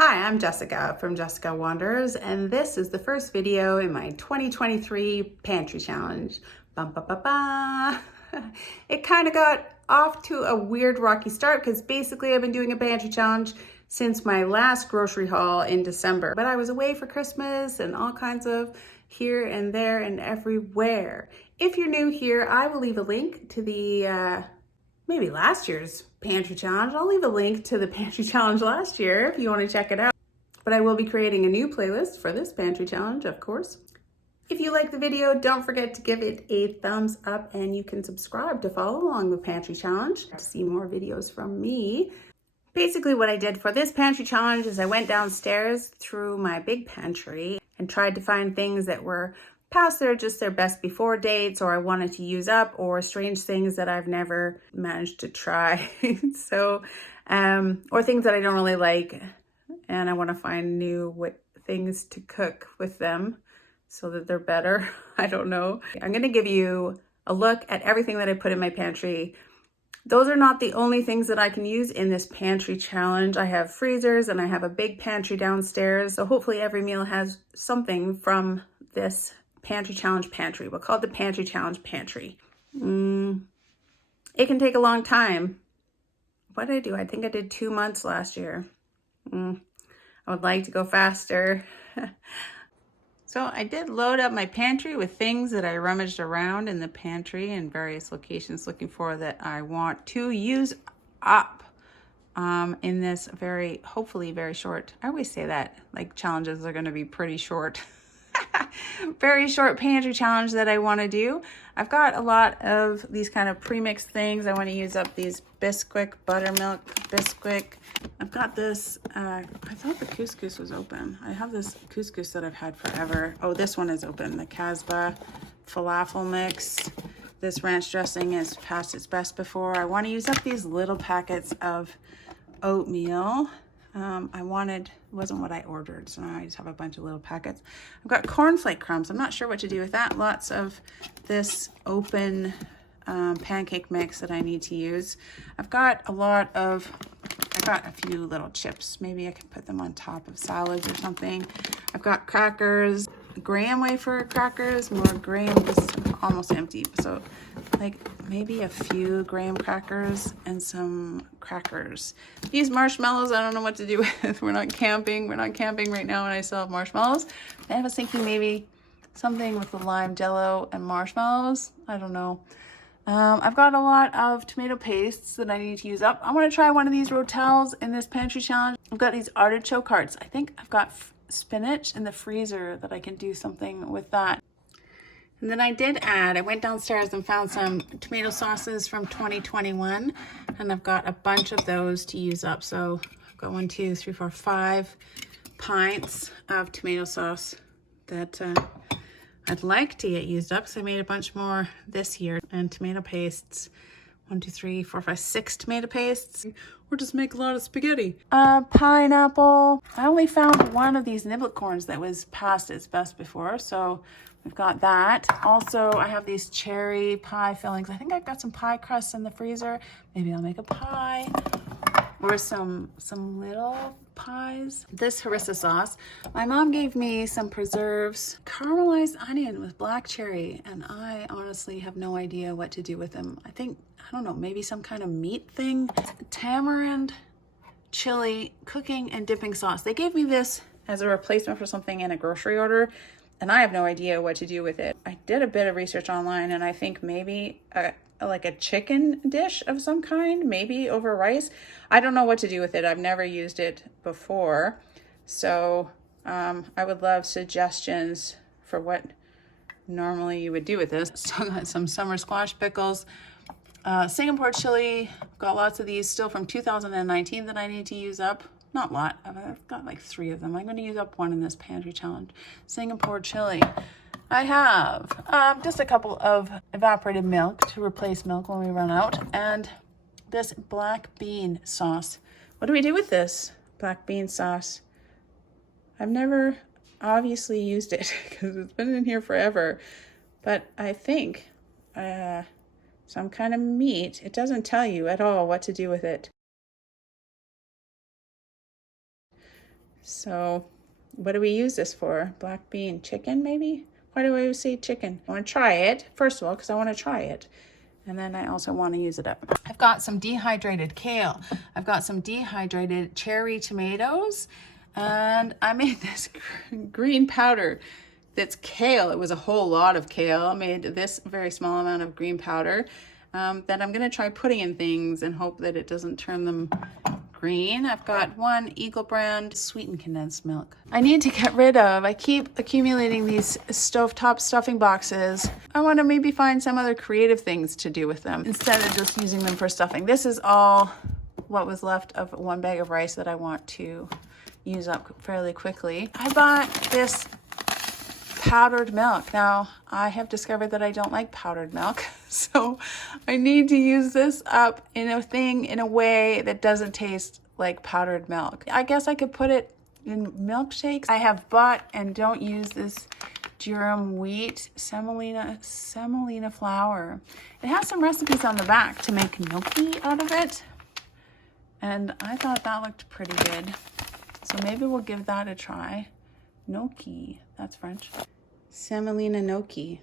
Hi, I'm Jessica from Jessica Wanders, and this is the first video in my 2023 Pantry Challenge. Bum, ba, ba, ba. It kind of got off to a weird rocky start because basically I've been doing a Pantry Challenge since my last grocery haul in December. But I was away for Christmas and all kinds of here and there and everywhere. If you're new here, I will leave a link to the maybe last year's Pantry Challenge. I'll leave a link to the Pantry Challenge last year if you want to check it out. But I will be creating a new playlist for this Pantry Challenge, of course. If you like the video, don't forget to give it a thumbs up, and you can subscribe to follow along the Pantry Challenge to see more videos from me. Basically what I did for this Pantry Challenge is I went downstairs through my big pantry and tried to find things that were past their best before dates, or I wanted to use up, or strange things that I've never managed to try. Or things that I don't really like, and I want to find new things to cook with them so that they're better. I don't know. I'm going to give you a look at everything that I put in my pantry. Those are not the only things that I can use in this Pantry Challenge. I have freezers and I have a big pantry downstairs. So hopefully every meal has something from this Pantry Challenge pantry. We'll call it the Pantry Challenge pantry. It can take a long time. What did I do? I think I did 2 months last year. I would like to go faster. So I did load up my pantry with things that I rummaged around in the pantry in various locations looking for that I want to use up in this hopefully very short, I always say that, like challenges are going to be pretty short. Very short pantry challenge that I want to do. I've got a lot of these kind of pre-mixed things. I want to use up these Bisquick, buttermilk Bisquick. I've got this, I thought the couscous was open. I have this couscous that I've had forever. Oh, this one is open. The Casbah falafel mix. This ranch dressing is past its best before. I want to use up these little packets of oatmeal. It wasn't what I ordered, so now I just have a bunch of little packets. I've got cornflake crumbs. I'm not sure what to do with that. Lots of this open pancake mix that I need to use. I've got a few little chips. Maybe I could put them on top of salads or something. I've got crackers, graham wafer crackers, more graham. This is almost empty, so like maybe a few graham crackers and some crackers. These marshmallows, I don't know what to do with. We're not camping right now, and I still have marshmallows. I was thinking maybe something with the lime jello and marshmallows. I don't know. I've got a lot of tomato pastes that I need to use up. I want to try one of these rotels in this pantry challenge. I've got these artichoke hearts. I think I've got spinach in the freezer that I can do something with that. And then I went downstairs and found some tomato sauces from 2021, and I've got a bunch of those to use up. So I've got 1, 2, 3, 4, 5 pints of tomato sauce that I'd like to get used up, because I made a bunch more this year. And tomato pastes, 1, 2, 3, 4, 5, 6 tomato pastes. Or just make a lot of spaghetti. Pineapple. I only found one of these niblet corns that was past its best before, so we've got that. Also, I have these cherry pie fillings. I think I've got some pie crusts in the freezer. Maybe I'll make a pie. Or some little pies. This harissa sauce. My mom gave me some preserves, caramelized onion with black cherry, and I honestly have no idea what to do with them. I don't know, maybe some kind of meat thing. Tamarind, chili, cooking and dipping sauce. They gave me this as a replacement for something in a grocery order, and I have no idea what to do with it. I did a bit of research online, and I think maybe like a chicken dish of some kind, maybe over rice. I don't know what to do with it. I've never used it before. So I would love suggestions for what normally you would do with this. Still got some summer squash pickles, Singapore chili. I've got lots of these still from 2019 that I need to use up. Not a lot. I've got like 3 of them. I'm going to use up one in this pantry challenge. Singapore chili. I have just a couple of evaporated milk to replace milk when we run out, and this black bean sauce. What do we do with this black bean sauce? I've never obviously used it because it's been in here forever, but I think some kind of meat. It doesn't tell you at all what to do with it. So what do we use this for? Black bean chicken, maybe? Why do I always say chicken? I want to try it, first of all, because I want to try it. And then I also want to use it up. I've got some dehydrated kale. I've got some dehydrated cherry tomatoes. And I made this green powder that's kale. It was a whole lot of kale. I made this very small amount of green powder that I'm going to try putting in things and hope that it doesn't turn them green. I've got one Eagle brand sweetened condensed milk. I need to get rid of, I keep accumulating these stovetop stuffing boxes. I want to maybe find some other creative things to do with them instead of just using them for stuffing. This is all what was left of one bag of rice that I want to use up fairly quickly. I bought this powdered milk. Now, I have discovered that I don't like powdered milk, so I need to use this up in a way that doesn't taste like powdered milk. I guess I could put it in milkshakes. I have bought and don't use this durum wheat semolina flour. It has some recipes on the back to make gnocchi out of it, and I thought that looked pretty good. So maybe we'll give that a try. Gnocchi, that's French. Semolina gnocchi.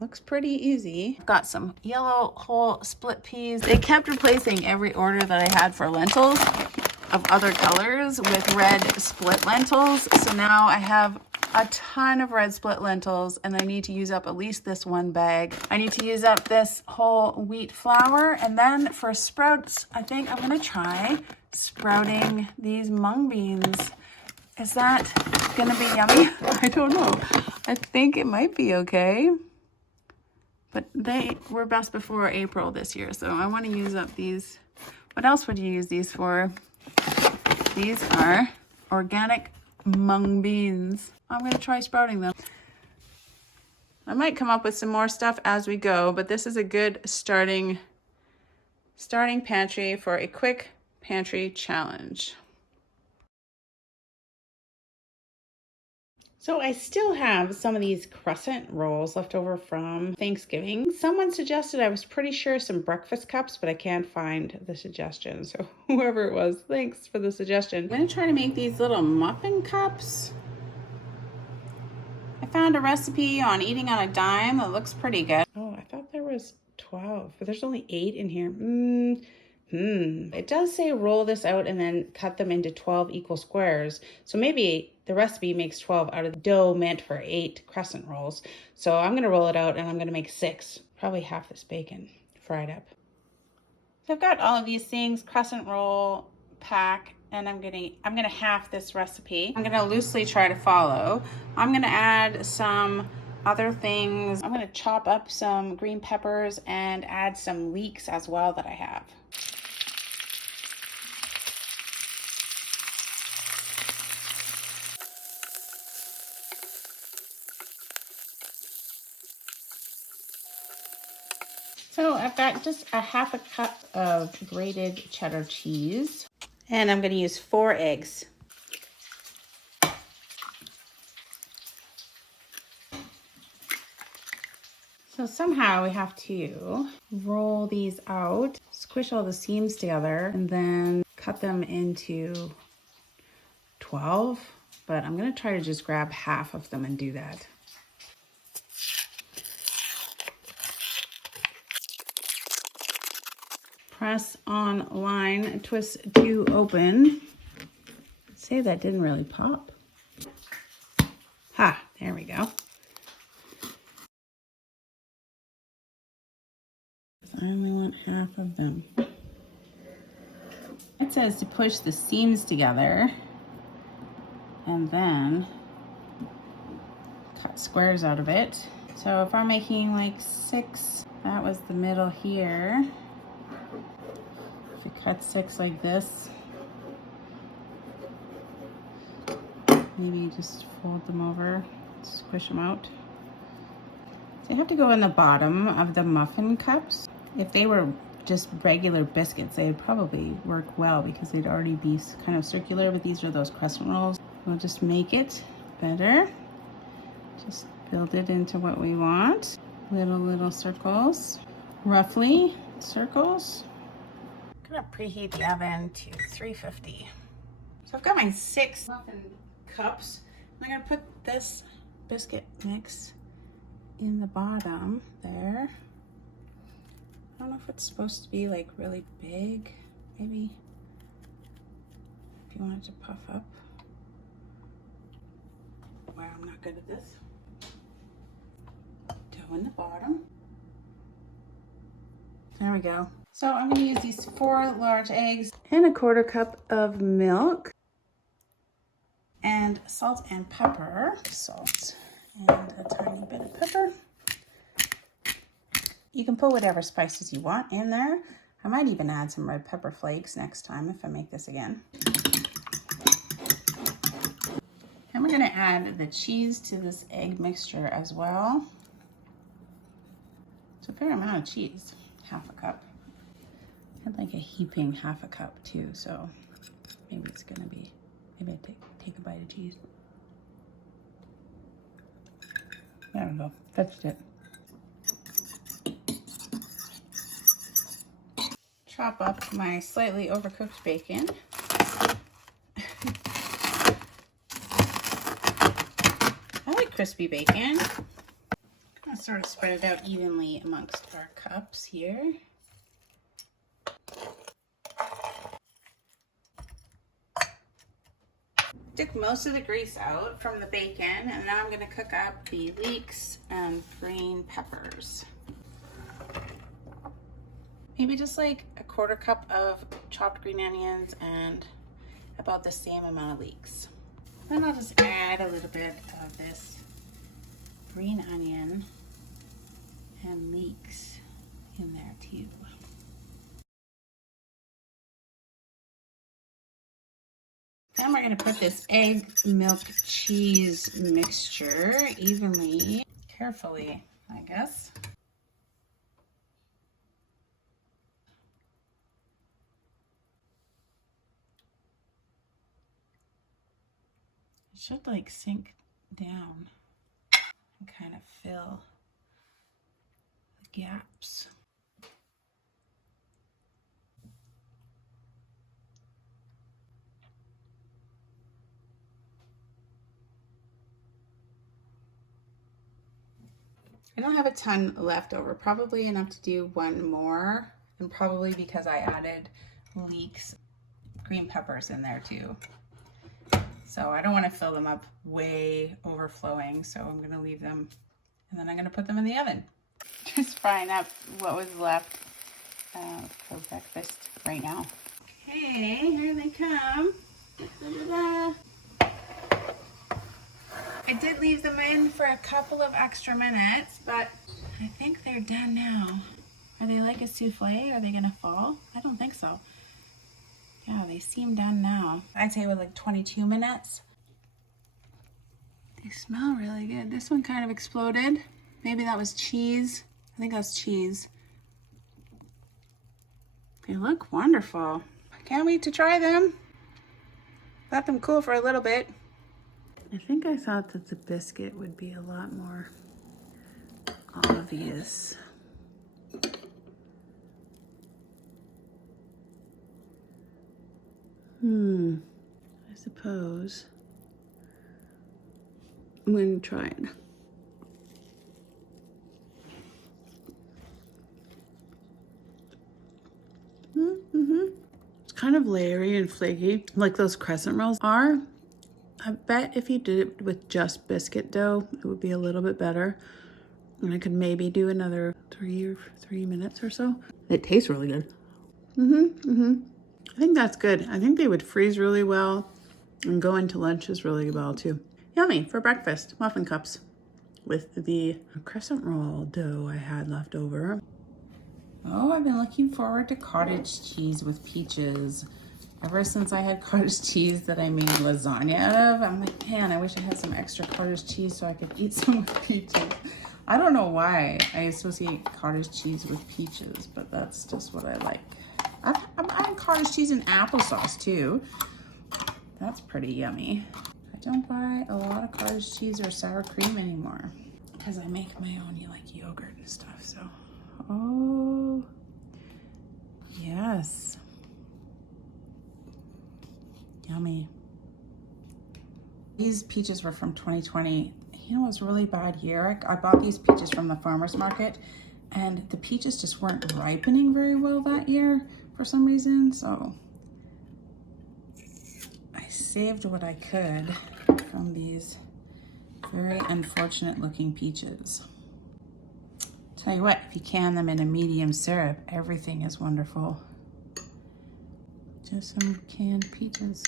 Looks pretty easy. I've got some yellow whole split peas. They kept replacing every order that I had for lentils of other colors with red split lentils. So now I have a ton of red split lentils and I need to use up at least this one bag. I need to use up this whole wheat flour. And then for sprouts, I think I'm gonna try sprouting these mung beans. Is that gonna be yummy? I don't know. I think it might be okay. But they were best before April this year, so I want to use up these. What else would you use these for? These are organic mung beans. I'm gonna try sprouting them. I might come up with some more stuff as we go, but this is a good starting pantry for a quick pantry challenge. So I still have some of these crescent rolls left over from Thanksgiving. Someone suggested, I was pretty sure, some breakfast cups, but I can't find the suggestion. So whoever it was, thanks for the suggestion. I'm gonna try to make these little muffin cups. I found a recipe on Eating on a Dime that looks pretty good. Oh, I thought there was 12, but there's only 8 in here. It does say roll this out and then cut them into 12 equal squares. So maybe the recipe makes 12 out of the dough meant for 8 crescent rolls. So I'm gonna roll it out and I'm gonna make 6, probably half this bacon fried up. So I've got all of these things, crescent roll pack, and I'm gonna half this recipe. I'm gonna loosely try to follow. I'm gonna add some other things. I'm gonna chop up some green peppers and add some leeks as well that I have. So I've got just a half a cup of grated cheddar cheese, and I'm gonna use 4 eggs. So somehow we have to roll these out, squish all the seams together, and then cut them into 12, but I'm gonna try to just grab half of them and do that. Press on line, twist to open. Say that didn't really pop. Ha, there we go. I only want half of them. It says to push the seams together and then cut squares out of it. So if I'm making like 6, that was the middle here. If you cut 6 like this, maybe just fold them over, squish them out. So you have to go in the bottom of the muffin cups. If they were just regular biscuits, they'd probably work well because they'd already be kind of circular, but these are those crescent rolls. We'll just make it better. Just build it into what we want. Little circles, roughly circles. I'm gonna preheat the oven to 350. So I've got my 6 muffin cups. I'm gonna put this biscuit mix in the bottom there. I don't know if it's supposed to be like really big. Maybe if you want it to puff up. Wow, I'm not good at this. Dough in the bottom. There we go. So I'm gonna use these 4 large eggs and a 1/4 cup of milk and salt and pepper. Salt and a tiny bit of pepper. You can put whatever spices you want in there. I might even add some red pepper flakes next time if I make this again. And we're gonna add the cheese to this egg mixture as well. It's a fair amount of cheese, 1/2 cup. I had like a heaping 1/2 cup too, so maybe it's gonna be, maybe I take a bite of cheese. There we go, touched it. Chop up my slightly overcooked bacon. I like crispy bacon. I'm gonna sort of spread it out evenly amongst our cups here. Took most of the grease out from the bacon, and now I'm gonna cook up the leeks and green peppers. Maybe just like a 1/4 cup of chopped green onions and about the same amount of leeks. Then I'll just add a little bit of this green onion and leeks in there too. Then we're gonna put this egg, milk, cheese mixture evenly, carefully, I guess. It should like sink down and kind of fill the gaps. I don't have a ton left over, probably enough to do 1 more, and probably because I added leeks, green peppers in there too. So I don't want to fill them up way overflowing, so I'm going to leave them, and then I'm going to put them in the oven. Just frying up what was left for breakfast right now. Okay, here they come. Da-da-da. I did leave them in for a couple of extra minutes, but I think they're done now. Are they like a souffle? Are they going to fall? I don't think so. Yeah, they seem done now. I'd say with like 22 minutes. They smell really good. This one kind of exploded. Maybe that was cheese. I think that's cheese. They look wonderful. I can't wait to try them. Let them cool for a little bit. I think I thought that the biscuit would be a lot more obvious. I suppose I'm going to try it. It's kind of layery and flaky, like those crescent rolls are. I bet if you did it with just biscuit dough, it would be a little bit better. And I could maybe do another 3 minutes or so. It tastes really good. I think that's good. I think they would freeze really well and go into lunches really well too. Yummy for breakfast. Muffin cups with the crescent roll dough I had left over. Oh, I've been looking forward to cottage cheese with peaches. Ever since I had cottage cheese that I made lasagna out of, I'm like, man, I wish I had some extra cottage cheese so I could eat some with peaches. I don't know why I associate cottage cheese with peaches, but that's just what I like. I've had cottage cheese and applesauce too. That's pretty yummy. I don't buy a lot of cottage cheese or sour cream anymore because I make my own, like yogurt and stuff. So, oh, yes. Yummy. These peaches were from 2020. You know, it was a really bad year. I bought these peaches from the farmer's market, and the peaches just weren't ripening very well that year for some reason. So I saved what I could from these very unfortunate looking peaches. Tell you what, if you can them in a medium syrup, everything is wonderful. Just some canned peaches.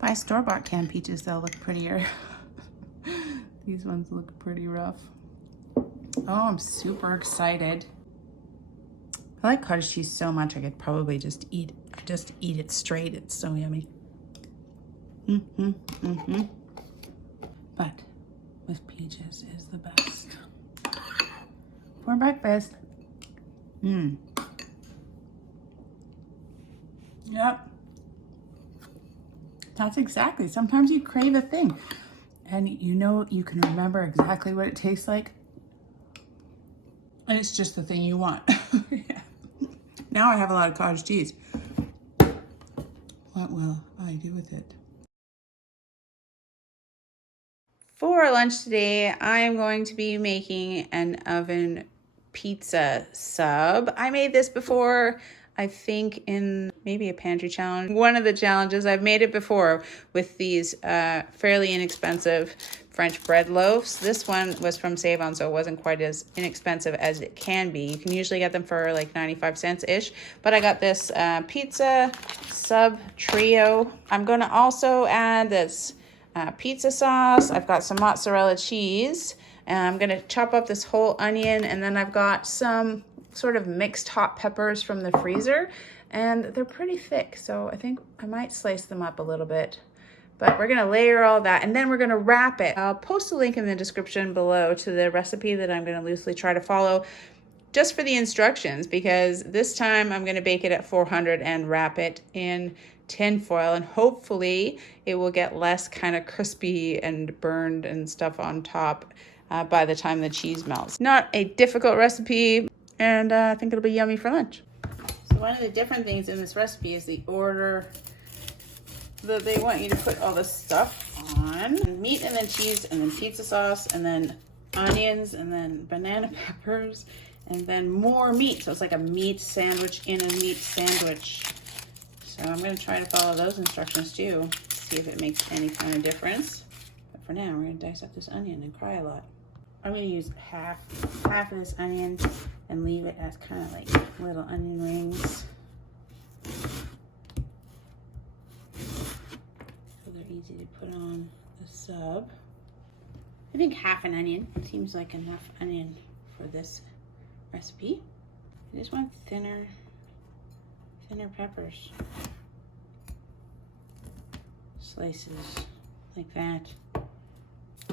Buy store-bought canned peaches, they'll look prettier. These ones look pretty rough. Oh, I'm super excited. I like cottage cheese so much I could probably just eat it straight. It's so yummy. But with peaches is the best. For breakfast. Yep. That's exactly. Sometimes you crave a thing and you know you can remember exactly what it tastes like. And it's just the thing you want. Yeah. Now I have a lot of cottage cheese. What will I do with it? For lunch today, I am going to be making an oven pizza sub. I made this before, I think in maybe a pantry challenge. One of the challenges, I've made it before with these fairly inexpensive French bread loaves. This one was from Save On, so it wasn't quite as inexpensive as it can be. You can usually get them for like 95 cents-ish, but I got this pizza sub trio. I'm gonna also add this pizza sauce. I've got some mozzarella cheese, and I'm gonna chop up this whole onion, and then I've got some sort of mixed hot peppers from the freezer, and they're pretty thick, so I think I might slice them up a little bit. But we're gonna layer all that, and then we're gonna wrap it. I'll post a link in the description below to the recipe that I'm gonna loosely try to follow just for the instructions, because this time I'm gonna bake it at 400 and wrap it in tin foil, and hopefully it will get less kind of crispy and burned and stuff on top by the time the cheese melts. Not a difficult recipe, and I think it'll be yummy for lunch. So one of the different things in this recipe is the order that they want you to put all this stuff on. Meat, and then cheese, and then pizza sauce, and then onions, and then banana peppers, and then more meat. So it's like a meat sandwich in a meat sandwich. So I'm going to try to follow those instructions too, see if it makes any kind of difference. But for now, we're going to dice up this onion and cry a lot. I'm going to use half of this onion and leave it as kind of like little onion rings. So they're easy to put on the sub. I think half an onion seems like enough onion for this recipe. I just want thinner peppers. Slices like that.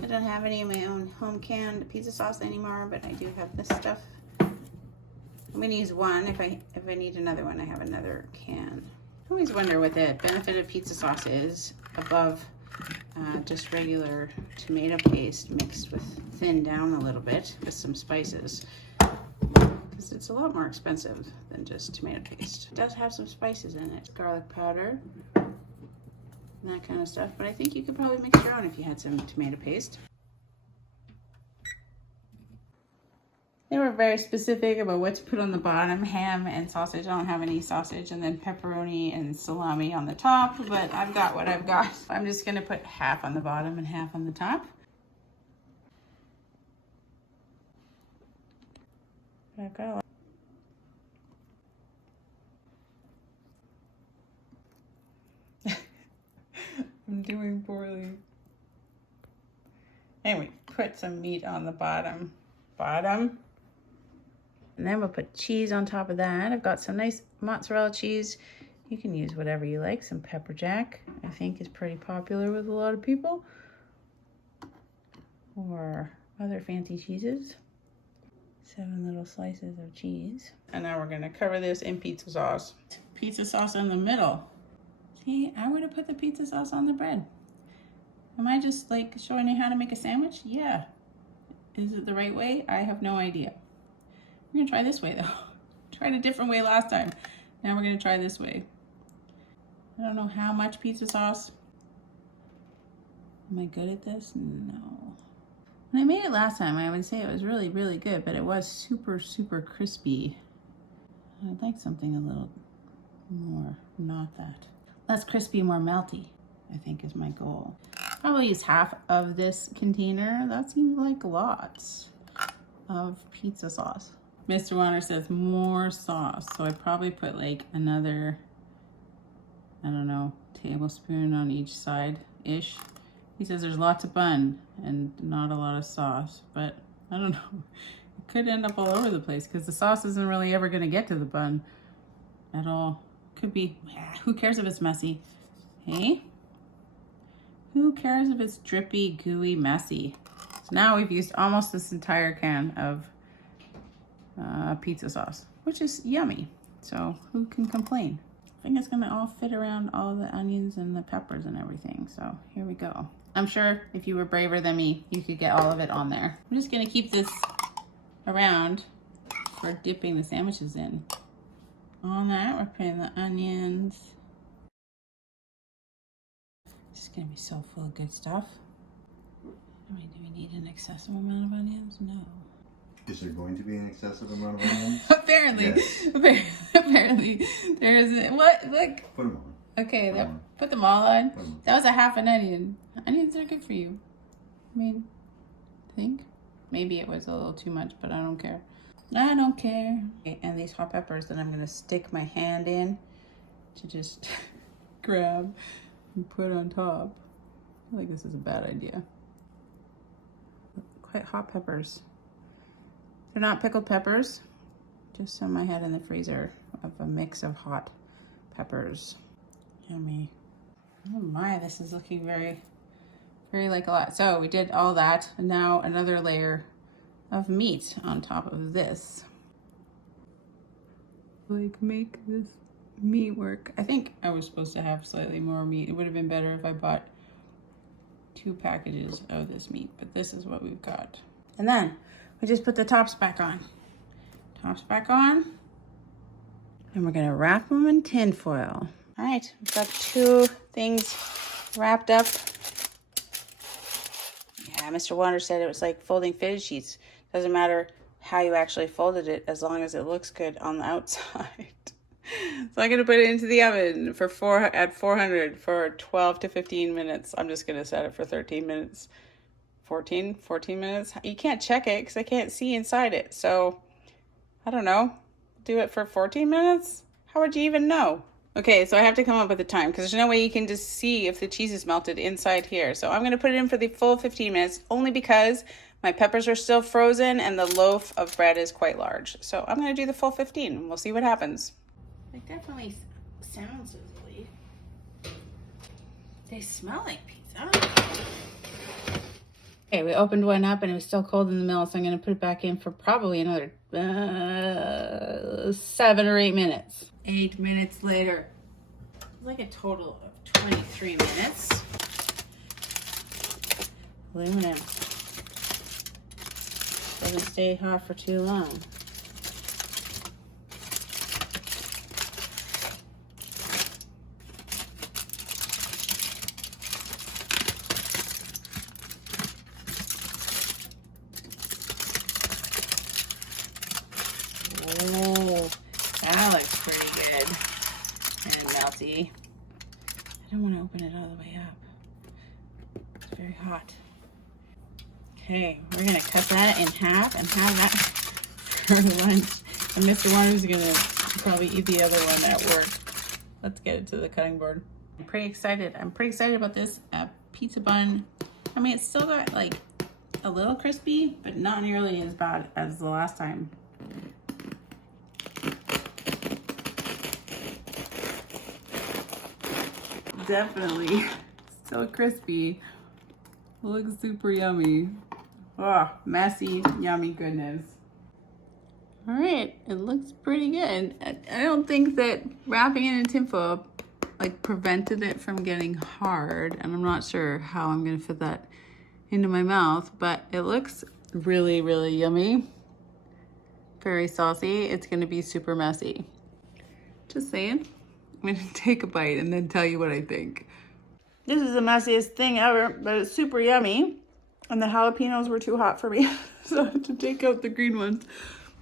I don't have any of my own home canned pizza sauce anymore, but I do have this stuff. I'm gonna use one. If I need another one, I have another can. I always wonder what the benefit of pizza sauce is above just regular tomato paste mixed with thinned down a little bit with some spices. Because it's a lot more expensive than just tomato paste. It does have some spices in it. Garlic powder and that kind of stuff. But I think you could probably mix your own if you had some tomato paste. They were very specific about what to put on the bottom. Ham and sausage. I don't have any sausage. And then pepperoni and salami on the top. But I've got what I've got. I'm just going to put half on the bottom and half on the top. I've got a lot. I'm doing poorly. Anyway, put some meat on the bottom. And then we'll put cheese on top of that. I've got some nice mozzarella cheese. You can use whatever you like. Some pepper jack, I think, is pretty popular with a lot of people. Or other fancy cheeses. 7 little slices of cheese. And now we're gonna cover this in pizza sauce. Pizza sauce in the middle. See, I would have put the pizza sauce on the bread. Am I just like showing you how to make a sandwich? Yeah. Is it the right way? I have no idea. We're gonna try this way though. Tried a different way last time. Now we're gonna try this way. I don't know how much pizza sauce. Am I good at this? No. When I made it last time, I would say it was really, really good, but it was super, super crispy. I'd like something a little more, not that. Less crispy, more melty, I think is my goal. Probably use half of this container. That seems like lots of pizza sauce. Mr. Warner says more sauce, so I probably put like another, I don't know, tablespoon on each side-ish. He says there's lots of bun and not a lot of sauce, but I don't know. It could end up all over the place because the sauce isn't really ever gonna get to the bun at all. Could be, who cares if it's messy? Hey? Who cares if it's drippy, gooey, messy? So now we've used almost this entire can of pizza sauce, which is yummy. So who can complain? I think it's gonna all fit around all the onions and the peppers and everything. So here we go. I'm sure if you were braver than me, you could get all of it on there. I'm just gonna keep this around for dipping the sandwiches in. On that, we're putting the onions. This is gonna be so full of good stuff. I mean, do we need an excessive amount of onions? No. Is there going to be an excessive amount of onions? Apparently, yes. Apparently, there isn't. What? Look. Put them on. Okay, put them all on. That was a half an onion. Onions are good for you. I mean, I think maybe it was a little too much, but I don't care. I don't care. Okay, and these hot peppers that I'm gonna stick my hand in to just grab and put on top. I feel like this is a bad idea. Quite hot peppers. They're not pickled peppers, just some I had in the freezer of a mix of hot peppers. Yummy. Oh my, this is looking very, very like a lot. So we did all that, and now another layer of meat on top of this. Like, make this meat work. I think I was supposed to have slightly more meat. It would have been better if I bought 2 packages of this meat, but this is what we've got. And then we just put the tops back on. Tops back on. And we're gonna wrap them in tin foil. All right, we've got 2 things wrapped up. Yeah, Mr. Wonder said it was like folding fitted sheets. Doesn't matter how you actually folded it as long as it looks good on the outside. So I'm gonna put it into the oven for at 400 for 12 to 15 minutes. I'm just gonna set it for 13 minutes. 14 minutes. You can't check it because I can't see inside it. So I don't know. Do it for 14 minutes? How would you even know? Okay, so I have to come up with a time because there's no way you can just see if the cheese is melted inside here. So I'm gonna put it in for the full 15 minutes only because my peppers are still frozen and the loaf of bread is quite large. So I'm gonna do the full 15 and we'll see what happens. It definitely sounds sizzly. They smell like pizza. Okay, we opened one up and it was still cold in the middle, so I'm gonna put it back in for probably another 7 or 8 minutes. 8 minutes later. Like a total of 23 minutes. Aluminum. Doesn't stay hot for too long. Oh, that looks pretty good and melty. I don't want to open it all the way up. It's very hot. Okay, we're gonna cut that in half and have that for lunch. And Mr. Warner's gonna probably eat the other one at work. Let's get it to the cutting board. I'm pretty excited. I'm pretty excited about this pizza bun. I mean, it's still got like a little crispy, but not nearly as bad as the last time. Definitely so crispy. Looks super yummy. Oh, messy, yummy goodness. All right, it looks pretty good. I don't think that wrapping it in tinfoil like prevented it from getting hard, and I'm not sure how I'm gonna fit that into my mouth, but it looks really, really yummy. Very saucy. It's gonna be super messy. Just saying. I'm gonna take a bite and then tell you what I think. This is the messiest thing ever, but it's super yummy. And the jalapenos were too hot for me, so I had to take out the green ones.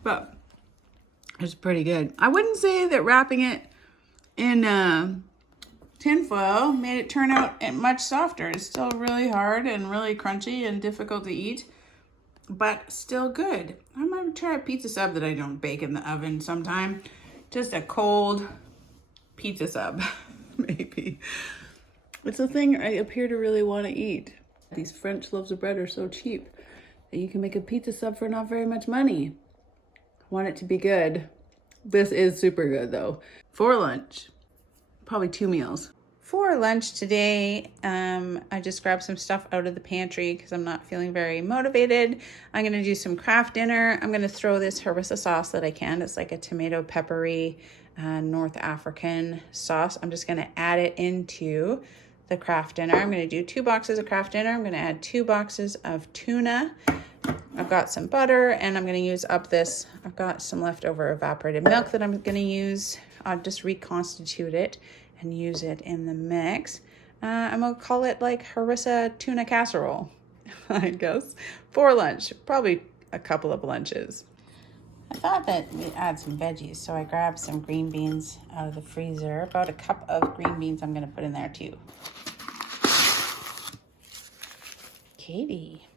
But it's pretty good. I wouldn't say that wrapping it in tinfoil made it turn out much softer. It's still really hard and really crunchy and difficult to eat, but still good. I might try a pizza sub that I don't bake in the oven sometime. Just a cold pizza sub, maybe. It's a thing I appear to really want to eat. These French loaves of bread are so cheap that you can make a pizza sub for not very much money. I want it to be good. This is super good though. For lunch, probably 2 meals. For lunch today, I just grabbed some stuff out of the pantry because I'm not feeling very motivated. I'm gonna do some Kraft dinner. I'm gonna throw this harissa sauce that I can. It's like a tomato peppery North African sauce. I'm just gonna add it into the Kraft dinner. I'm gonna do 2 boxes of Kraft dinner. I'm gonna add 2 boxes of tuna. I've got some butter and I'm gonna use up this. I've got some leftover evaporated milk that I'm gonna use. I'll just reconstitute it and use it in the mix. I'm gonna call it like harissa tuna casserole, I guess, for lunch. Probably a couple of lunches. I thought that we'd add some veggies, so I grabbed some green beans out of the freezer. About a cup of green beans I'm gonna put in there too. Katie.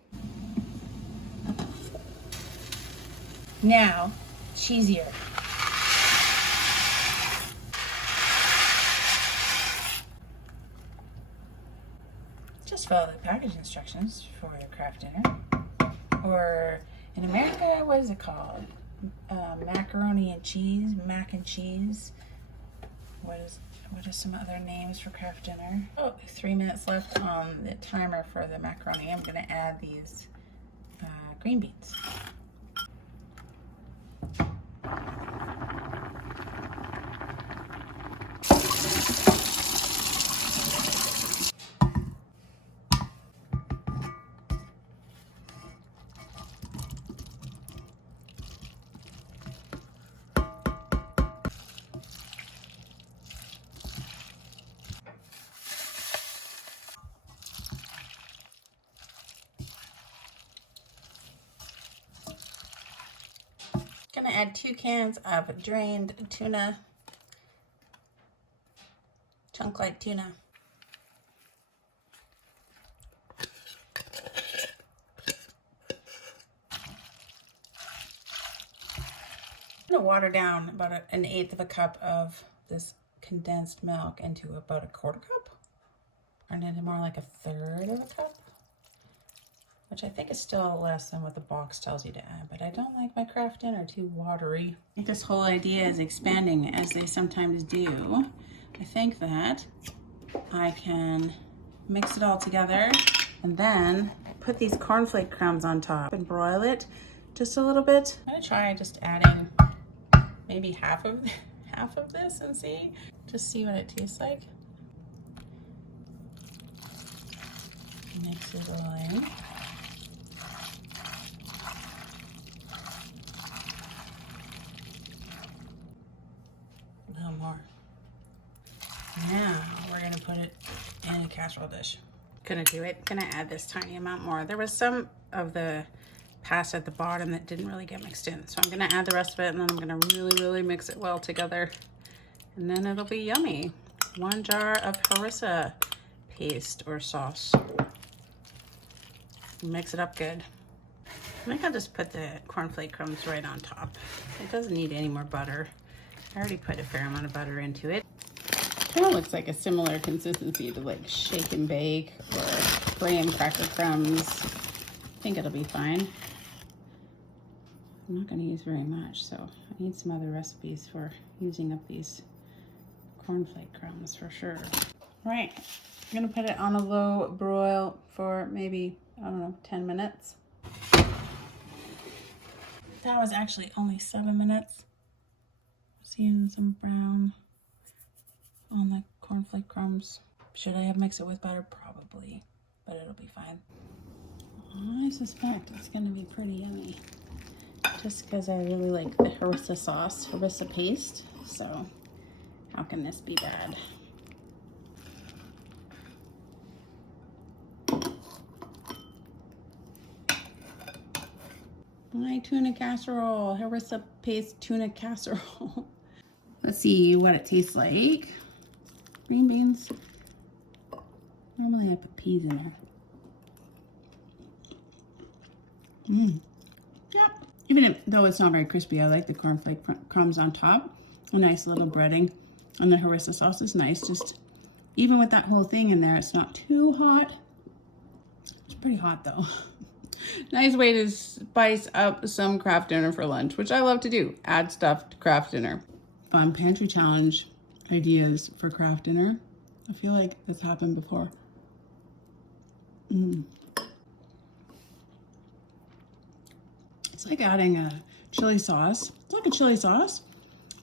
Now, cheesier. Just follow the package instructions for your Kraft dinner. Or in America, what is it called? Macaroni and cheese, mac and cheese. What are some other names for Kraft dinner? Oh, 3 minutes left on the timer for the macaroni. I'm gonna add these green beans. Gonna add 2 cans of drained tuna, chunk like tuna. I'm gonna water down about 1/8 of a cup of this condensed milk into about 1/4 cup, or maybe more like 1/3 of a cup, which I think is still less than what the box tells you to add, but I don't like my Kraft dinner too watery. I think this whole idea is expanding as they sometimes do. I think that I can mix it all together and then put these cornflake crumbs on top and broil it just a little bit. I'm gonna try just adding maybe half of this and just see what it tastes like. Mix it all in. A little more. Now we're gonna put it in a casserole dish. Gonna add this tiny amount more. There was some of the pasta at the bottom that didn't really get mixed in, so I'm gonna add the rest of it and then I'm gonna really mix it well together, and then it'll be yummy. 1 jar of harissa paste or sauce. Mix it up good. I think I'll just put the cornflake crumbs right on top. It doesn't need any more butter. I already put a fair amount of butter into it. Kind of looks like a similar consistency to like shake and bake or graham cracker crumbs. I think it'll be fine. I'm not going to use very much, so I need some other recipes for using up these cornflake crumbs for sure. Right, I'm going to put it on a low broil for maybe, I don't know, 10 minutes. That was actually only 7 minutes. Seeing some brown on the cornflake crumbs. Should I have mixed it with butter? Probably, but it'll be fine. I suspect it's gonna be pretty yummy, just because I really like the harissa sauce, harissa paste, so how can this be bad? My tuna casserole, harissa paste tuna casserole. Let's see what it tastes like. Green beans. Normally I put peas in there. Yep. Even though it's not very crispy, I like the cornflake crumbs on top. A nice little breading. And the harissa sauce is nice. Just even with that whole thing in there, it's not too hot. It's pretty hot though. Nice way to spice up some craft dinner for lunch, which I love to do. Add stuff to craft dinner. Fun pantry challenge ideas for craft dinner. I feel like this happened before. It's like adding a chili sauce. It's like a chili sauce.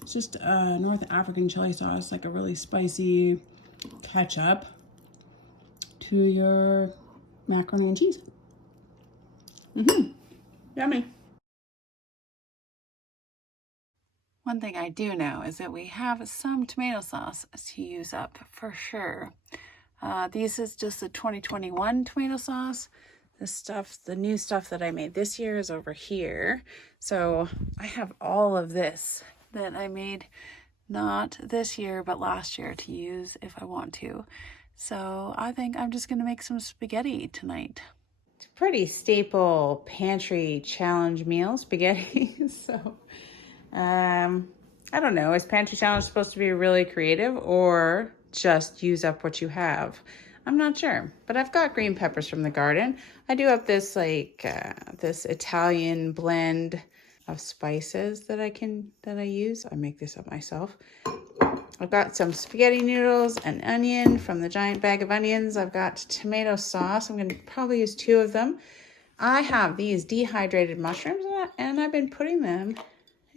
It's just a North African chili sauce, like a really spicy ketchup to your macaroni and cheese. Yummy. One thing I do know is that we have some tomato sauce to use up for sure. This is just the 2021 tomato sauce. This stuff, the new stuff that I made this year is over here. So I have all of this that I made not this year, but last year to use if I want to. So I think I'm just gonna make some spaghetti tonight. It's a pretty staple pantry challenge meal, spaghetti. So, I don't know, is pantry challenge supposed to be really creative or just use up what you have? I'm not sure, but I've got green peppers from the garden. I do have this this Italian blend of spices that I use. I make this up myself. I've got some spaghetti noodles, an onion from the giant bag of onions. I've got tomato sauce. I'm gonna probably use 2 of them. I have these dehydrated mushrooms and I've been putting them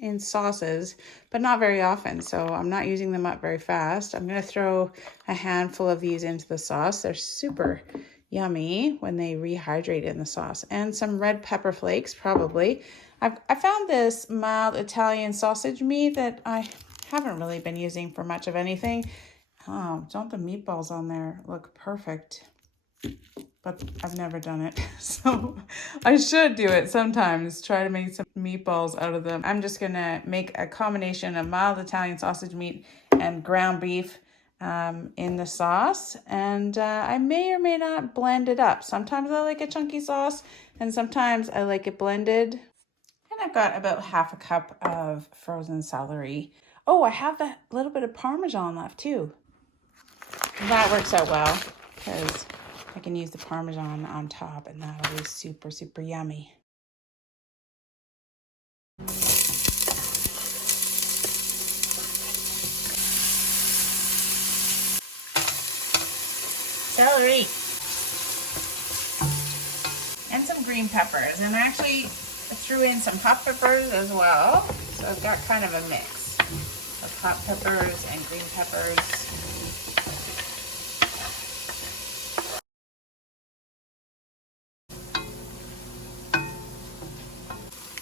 in sauces, but not very often, so I'm not using them up very fast. I'm gonna throw a handful of these into the sauce. They're super yummy when they rehydrate in the sauce. And some red pepper flakes, probably. I found this mild Italian sausage meat that I haven't really been using for much of anything. Oh, don't the meatballs on there look perfect? But I've never done it, so I should do it sometimes, try to make some meatballs out of them. I'm just gonna make a combination of mild Italian sausage meat and ground beef in the sauce, and I may or may not blend it up. Sometimes I like a chunky sauce, and sometimes I like it blended. And I've got about half a cup of frozen celery. Oh, I have that little bit of Parmesan left too. That works out well, because I can use the Parmesan on top, and that'll be super, super yummy. Celery. And some green peppers. And I actually threw in some hot peppers as well. So I've got kind of a mix of hot peppers and green peppers.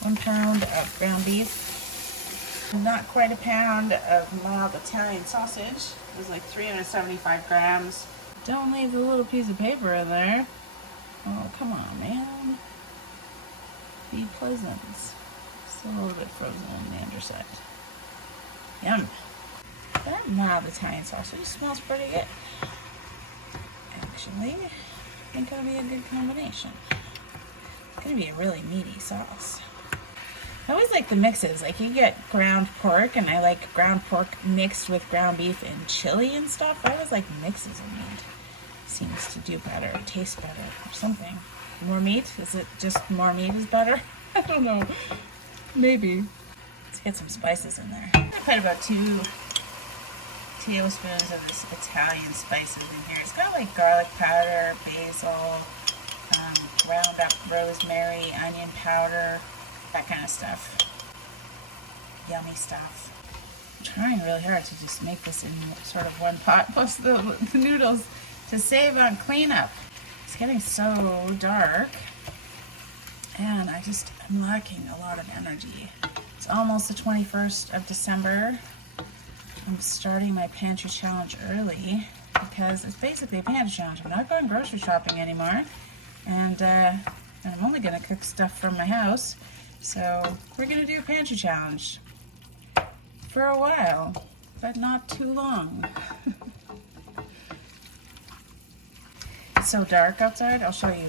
1 pound of ground beef, not quite a pound of mild Italian sausage. It was like 375 grams. Don't leave the little piece of paper in there. Oh, come on, man. Be pleasant. Still a little bit frozen on the underside. Yum. That mild Italian sausage smells pretty good. Actually, I think it'll be a good combination. It's gonna be a really meaty sauce. I always like the mixes. Like, you get ground pork, and I like ground pork mixed with ground beef and chili and stuff. I always like mixes of meat. Seems to do better, taste better, or something. More meat? Is it just more meat is better? I don't know. Maybe. Let's get some spices in there. I put about 2 tablespoons of this Italian spices in here. It's got like garlic powder, basil, ground up rosemary, onion powder, that kind of stuff. Yummy stuff. I'm trying really hard to just make this in sort of one pot, plus the noodles to save on cleanup. It's getting so dark, and I'm lacking a lot of energy. It's almost the 21st of December. I'm starting my pantry challenge early because it's basically a pantry challenge. I'm not going grocery shopping anymore, and I'm only gonna cook stuff from my house. So we're gonna do a pantry challenge for a while, but not too long. It's so dark outside, I'll show you.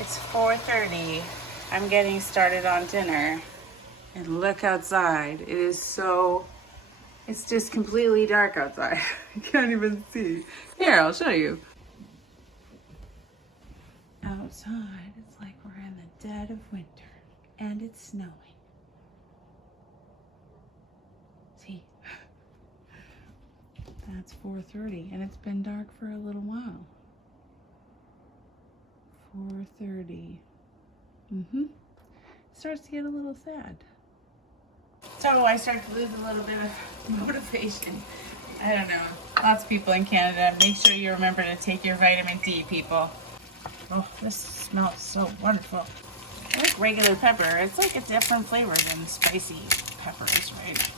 It's 4:30. I'm getting started on dinner. And look outside. It is so, it's just completely dark outside. I can't even see. Here, I'll show you. Outside, it's like we're in the dead of winter and it's snowing. See? That's 4:30 and it's been dark for a little while. 4:30. Starts to get a little sad. So I start to lose a little bit of motivation. I don't know. Lots of people in Canada, make sure you remember to take your vitamin D, people. Oh, this smells so wonderful. I like regular pepper. It's like a different flavor than spicy peppers, right?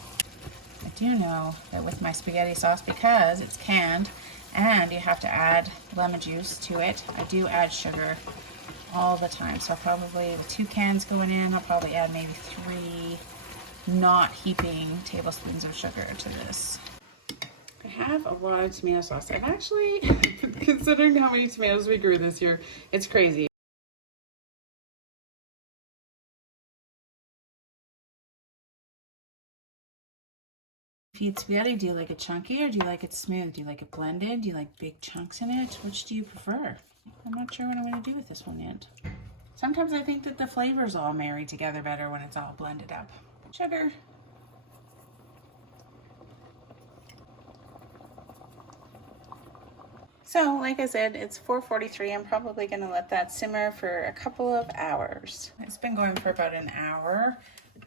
I do know that with my spaghetti sauce, because it's canned and you have to add lemon juice to it, I do add sugar all the time. So probably with 2 cans going in, I'll probably add maybe 3 not heaping tablespoons of sugar to this. I have a lot of tomato sauce. I've actually, considering how many tomatoes we grew this year, it's crazy. If you eat spaghetti, do you like it chunky or do you like it smooth? Do you like it blended? Do you like big chunks in it? Which do you prefer? I'm not sure what I'm going to do with this one yet. Sometimes I think that the flavors all marry together better when it's all blended up. Sugar. So, like I said, it's 4:43. I'm probably going to let that simmer for a couple of hours. It's been going for about an hour.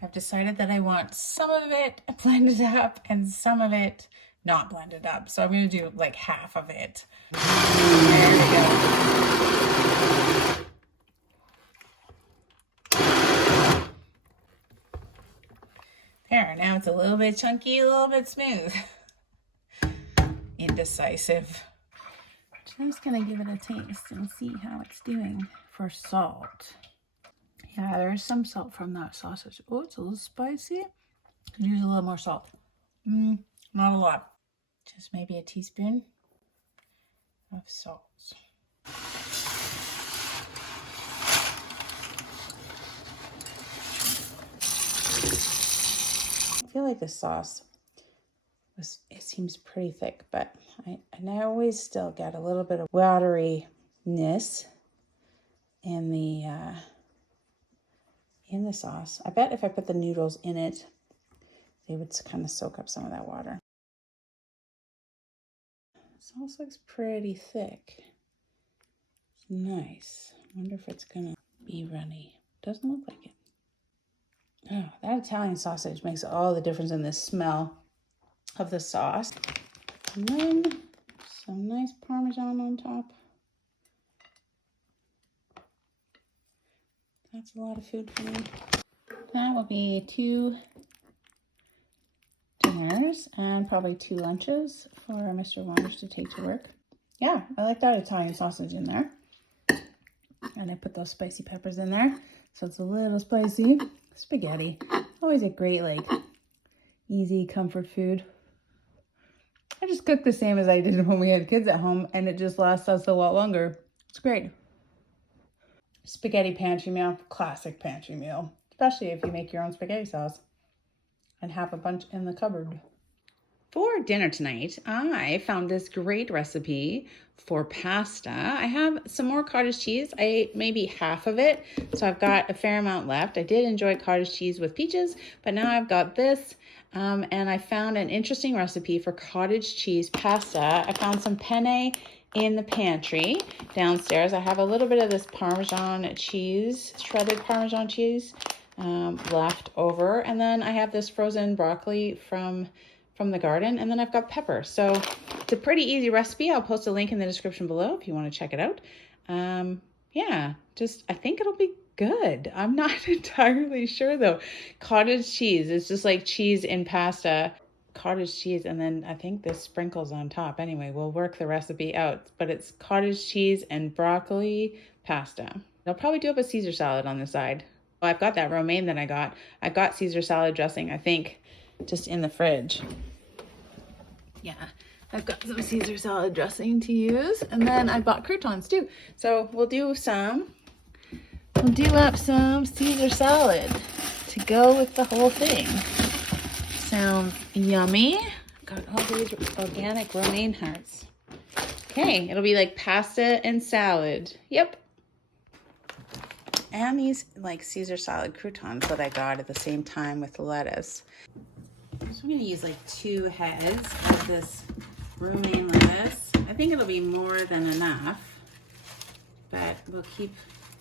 I've decided that I want some of it blended up and some of it not blended up. So I'm going to do like half of it. There we go. There, now it's a little bit chunky, a little bit smooth. Indecisive. I'm just gonna give it a taste and see how it's doing for salt. Yeah, there's some salt from that sausage. Oh, it's a little spicy. Could use a little more salt. Not a lot. Just maybe a teaspoon of salt. I feel like the sauce it seems pretty thick, but I always still get a little bit of wateriness in the sauce. I bet if I put the noodles in it, they would kind of soak up some of that water. Sauce looks pretty thick. It's nice. I wonder if it's gonna be runny. Doesn't look like it. Oh, that Italian sausage makes all the difference in the smell of the sauce. And then some nice Parmesan on top. That's a lot of food for me. That will be 2 dinners and probably 2 lunches for Mr. Wanders to take to work. Yeah, I like that Italian sausage in there. And I put those spicy peppers in there, so it's a little spicy. Spaghetti, always a great, like, easy comfort food. I just cook the same as I did when we had kids at home, and it just lasts us a lot longer. It's great. Spaghetti pantry meal, classic pantry meal, especially if you make your own spaghetti sauce and have a bunch in the cupboard. For dinner tonight, I found this great recipe for pasta. I have some more cottage cheese. I ate maybe half of it, so I've got a fair amount left. I did enjoy cottage cheese with peaches, but now I've got this, and I found an interesting recipe for cottage cheese pasta. I found some penne in the pantry downstairs. I have a little bit of this Parmesan cheese, shredded Parmesan cheese, left over, and then I have this frozen broccoli from the garden, and then I've got pepper. So it's a pretty easy recipe. I'll post a link in the description below if you want to check it out. Yeah, I think it'll be good. I'm not entirely sure though. Cottage cheese, it's just like cheese in pasta. Cottage cheese, and then I think this sprinkles on top. Anyway, we'll work the recipe out, but it's cottage cheese and broccoli pasta. I'll probably do up a Caesar salad on the side. I've got that romaine that I got. I got Caesar salad dressing, I think, just in the fridge. Yeah, I've got some Caesar salad dressing to use. And then I bought croutons too. So we'll do up some Caesar salad to go with the whole thing. Sounds yummy. Got all these organic romaine hearts. Okay, it'll be like pasta and salad. Yep. And these like Caesar salad croutons that I got at the same time with the lettuce. So I'm gonna use like 2 heads of this romaine lettuce. I think it'll be more than enough, but we'll keep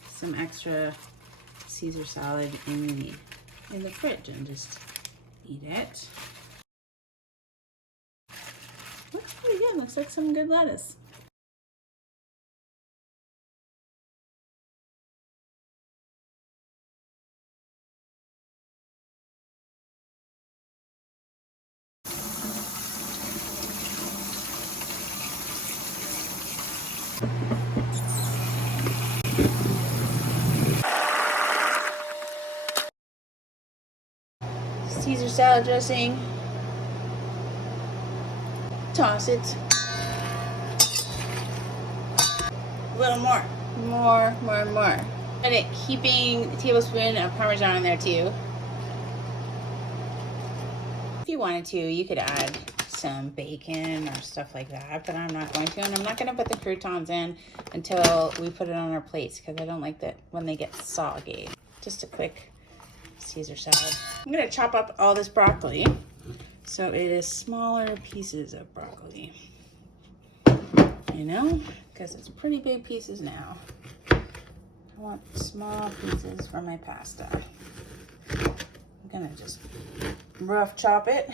some extra Caesar salad in the fridge and just eat it. Looks pretty good. Looks like some good lettuce. Caesar salad dressing. Toss it. A little more. More. And it keeping a tablespoon of Parmesan in there too. If you wanted to, you could add some bacon or stuff like that, but I'm not going to. And I'm not going to put the croutons in until we put it on our plates because I don't like that when they get soggy. Just a quick Caesar salad. I'm going to chop up all this broccoli so it is smaller pieces of broccoli. You know, because it's pretty big pieces now. I want small pieces for my pasta. I'm gonna just rough chop it.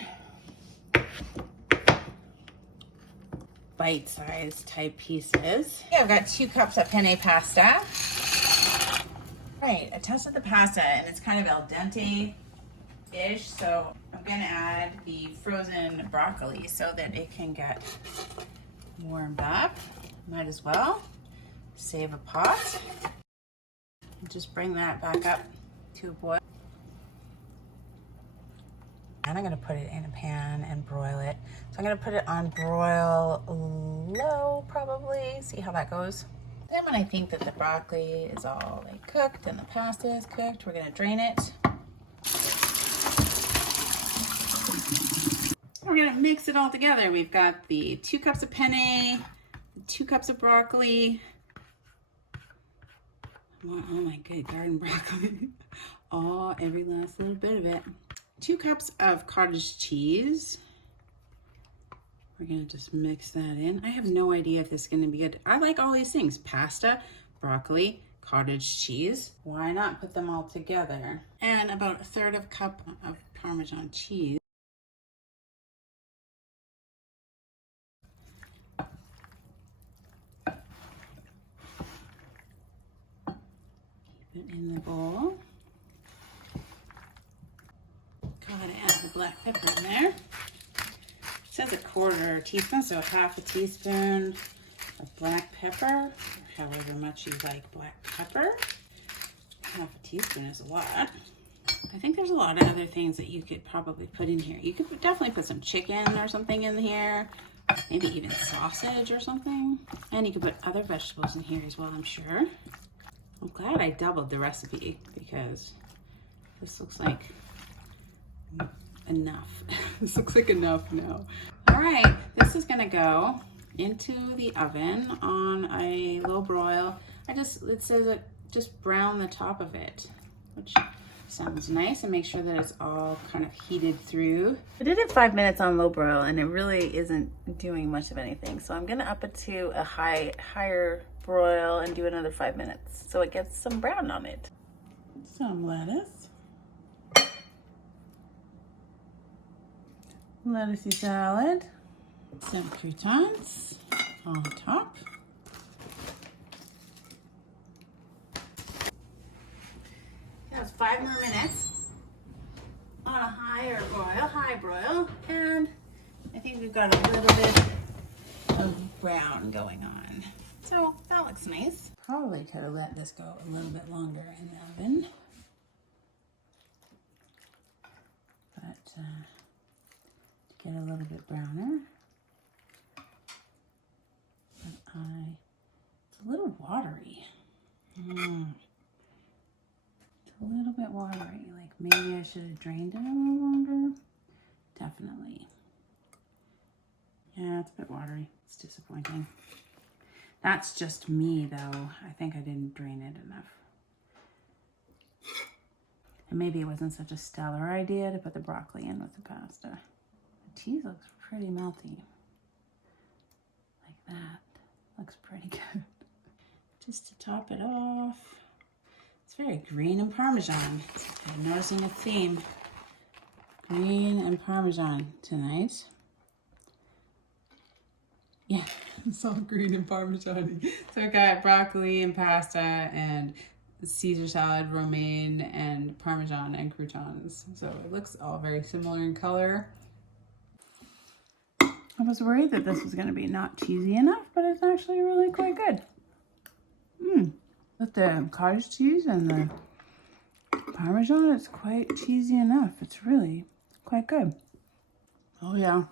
Bite-sized type pieces. Yeah, I've got 2 cups of penne pasta. Right, I tested the pasta and it's kind of al dente-ish, so I'm gonna add the frozen broccoli so that it can get warmed up. Might as well save a pot. Just bring that back up to a boil. And I'm gonna put it in a pan and broil it. So I'm gonna put it on broil low probably, see how that goes. Then when I think that the broccoli is all like cooked and the pasta is cooked, we're gonna drain it. We're gonna mix it all together. We've got the 2 cups of penne, 2 cups of broccoli. Oh my good garden broccoli. Oh, every last little bit of it. 2 cups of cottage cheese. We're gonna just mix that in. I have no idea if this is gonna be good. I like all these things: pasta, broccoli, cottage cheese. Why not put them all together? And about 1/3 of a cup of Parmesan cheese. Keep it in the bowl. Gotta add the black pepper in there. It says 1/4 teaspoon, so 1/2 teaspoon of black pepper, or however much you like black pepper. 1/2 teaspoon is a lot. I think there's a lot of other things that you could probably put in here. You could definitely put some chicken or something in here, maybe even sausage or something. And you could put other vegetables in here as well, I'm sure. I'm glad I doubled the recipe because this looks like enough. This looks like enough now. All right, this is gonna go into the oven on a low broil. It says that just brown the top of it, which sounds nice, and make sure that it's all kind of heated through. I did it 5 minutes on low broil and it really isn't doing much of anything. So I'm gonna up it to a higher broil and do another 5 minutes so it gets some brown on it. Some lettuce. Lettucey salad. Some croutons on top. That was 5 more minutes on a high broil, and I think we've got a little bit of brown going on. So that looks nice. Probably could have let this go a little bit longer in the oven. to get a little bit browner. But it's a little watery. It's a little bit watery. Like maybe I should have drained it a little longer. Definitely. Yeah, it's a bit watery. It's disappointing. That's just me though. I think I didn't drain it enough. And maybe it wasn't such a stellar idea to put the broccoli in with the pasta. The cheese looks pretty melty. Like that. Looks pretty good. Just to top it off. It's very green and Parmesan. I'm noticing a theme. Green and Parmesan tonight. Yeah, it's all green and Parmesan. So I got broccoli and pasta and Caesar salad, romaine, and Parmesan and croutons. So it looks all very similar in color. I was worried that this was going to be not cheesy enough, but it's actually really quite good. With the cottage cheese and the Parmesan, it's quite cheesy enough. It's really quite good. Oh yeah.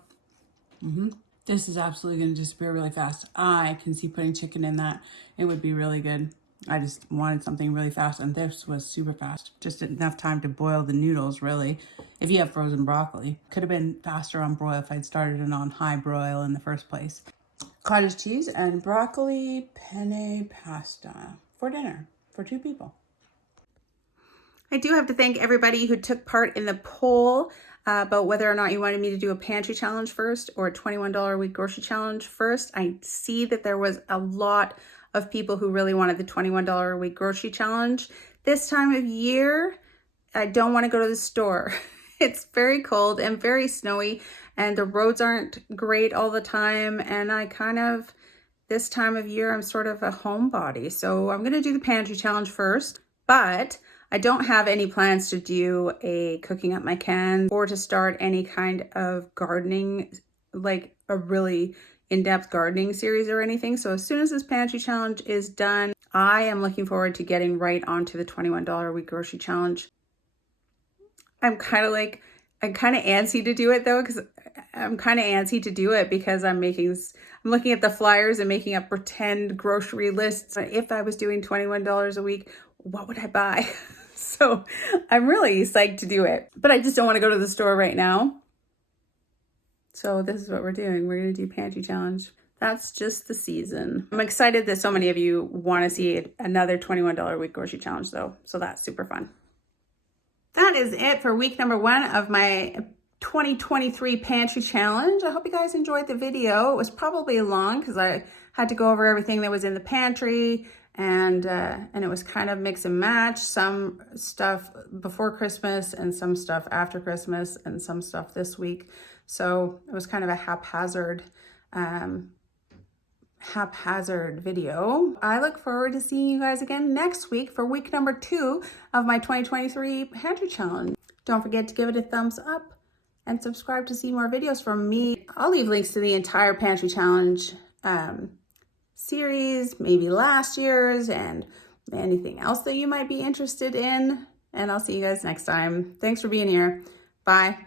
This is absolutely going to disappear really fast. I can see putting chicken in that. It would be really good. I just wanted something really fast, and this was super fast. Just enough time to boil the noodles, really. If you have frozen broccoli. Could have been faster on broil if I'd started it on high broil in the first place. Cottage cheese and broccoli penne pasta for dinner for 2 people. I do have to thank everybody who took part in the poll about whether or not you wanted me to do a pantry challenge first or a $21 a week grocery challenge first. I see that there was a lot of people who really wanted the $21 a week grocery challenge. This time of year, I don't want to go to the store. It's very cold and very snowy, and the roads aren't great all the time. And this time of year, I'm sort of a homebody. So I'm going to do the pantry challenge first, but I don't have any plans to do a cooking up my can or to start any kind of gardening, like a really in-depth gardening series or anything. So as soon as this pantry challenge is done, I am looking forward to getting right onto the $21 a week grocery challenge. I'm kind of antsy to do it though, because I'm looking at the flyers and making up pretend grocery lists. If I was doing $21 a week, what would I buy? So I'm really psyched to do it, but I just don't want to go to the store right now. So this is what we're doing. We're going to do pantry challenge. That's just the season. I'm excited that so many of you want to see another $21 a week grocery challenge though. So that's super fun. That is it for week number 1 of my 2023 pantry challenge. I hope you guys enjoyed the video. It was probably long because I had to go over everything that was in the pantry, and it was kind of mix and match. Some stuff before Christmas and some stuff after Christmas and some stuff this week. So it was kind of a haphazard video. I look forward to seeing you guys again next week for week number 2 of my 2023 pantry challenge. Don't forget to give it a thumbs up and subscribe to see more videos from me. I'll leave links to the entire pantry challenge series, maybe last year's, and anything else that you might be interested in. And I'll see you guys next time. Thanks for being here. Bye.